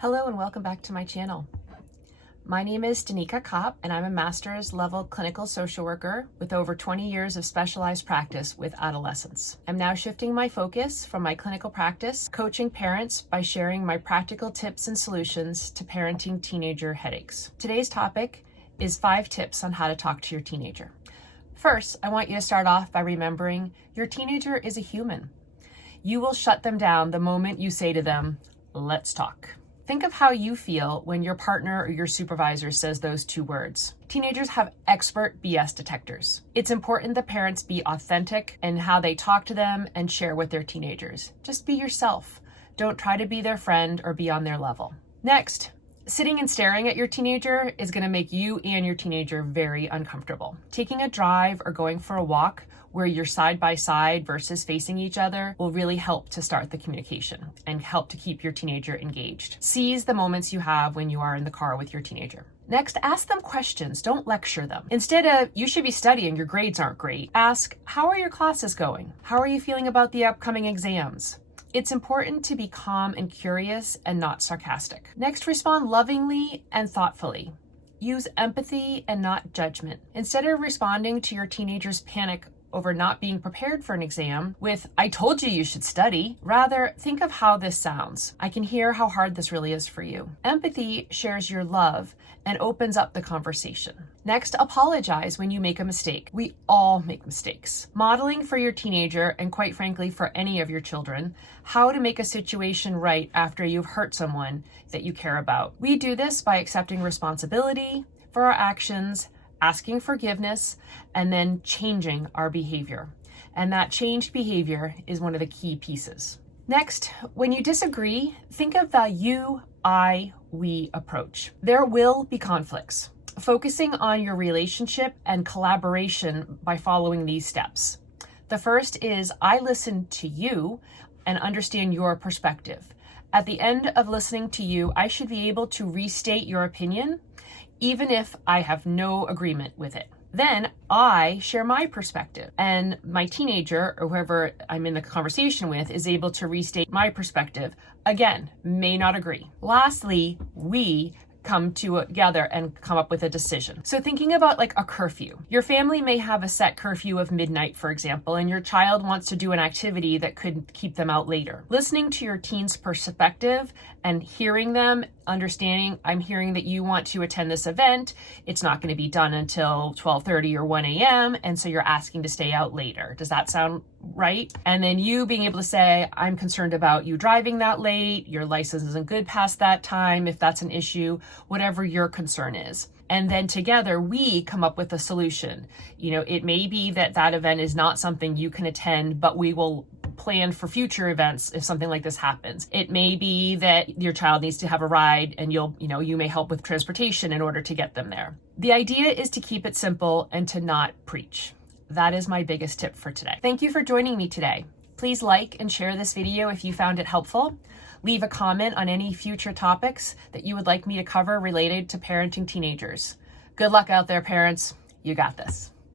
Hello and welcome back to my channel. My name is Danica Copp and I'm a master's level clinical social worker with over 20 years of specialized practice with adolescents. I'm now shifting my focus from my clinical practice, coaching parents by sharing my practical tips and solutions to parenting teenager headaches. Today's topic is 5 tips on how to talk to your teenager. First, I want you to start off by remembering your teenager is a human. You will shut them down the moment you say to them, "Let's talk." Think of how you feel when your partner or your supervisor says those 2 words. Teenagers have expert BS detectors. It's important that parents be authentic in how they talk to them and share with their teenagers. Just be yourself. Don't try to be their friend or be on their level. Next, sitting and staring at your teenager is going to make you and your teenager very uncomfortable. Taking a drive or going for a walk where you're side by side versus facing each other will really help to start the communication and help to keep your teenager engaged. Seize the moments you have when you are in the car with your teenager. Next, ask them questions. Don't lecture them. Instead of, "You should be studying, your grades aren't great," ask, "How are your classes going? How are you feeling about the upcoming exams?" It's important to be calm and curious and not sarcastic. Next, respond lovingly and thoughtfully. Use empathy and not judgment. Instead of responding to your teenager's panic over not being prepared for an exam with, "I told you you should study," rather think of how this sounds. "I can hear how hard this really is for you." Empathy shares your love and opens up the conversation. Next, apologize when you make a mistake. We all make mistakes. Modeling for your teenager, and quite frankly for any of your children, how to make a situation right after you've hurt someone that you care about. We do this by accepting responsibility for our actions, asking forgiveness, and then changing our behavior. And that changed behavior is one of the key pieces. Next, when you disagree, think of the you, I, we approach. There will be conflicts. Focusing on your relationship and collaboration by following these steps. The first is, I listen to you and understand your perspective. At the end of listening to you, I should be able to restate your opinion, even if I have no agreement with it. Then I share my perspective, and my teenager or whoever I'm in the conversation with is able to restate my perspective. Again, may not agree. Lastly, we come together and come up with a decision. So thinking about like a curfew. Your family may have a set curfew of midnight, for example, and your child wants to do an activity that could keep them out later. Listening to your teen's perspective and hearing them, understanding, I'm hearing that you want to attend this event. It's not going to be done until 12:30 or 1 a.m. And so you're asking to stay out later. Does that sound right? And then you being able to say, I'm concerned about you driving that late. Your license isn't good past that time. If that's an issue, whatever your concern is. And then together we come up with a solution. You know, it may be that that event is not something you can attend, but we will plan for future events if something like this happens. It may be that your child needs to have a ride and you may help with transportation in order to get them there. The idea is to keep it simple and to not preach. That is my biggest tip for today. Thank you for joining me today. Please like and share this video if you found it helpful. Leave a comment on any future topics that you would like me to cover related to parenting teenagers. Good luck out there, parents. You got this.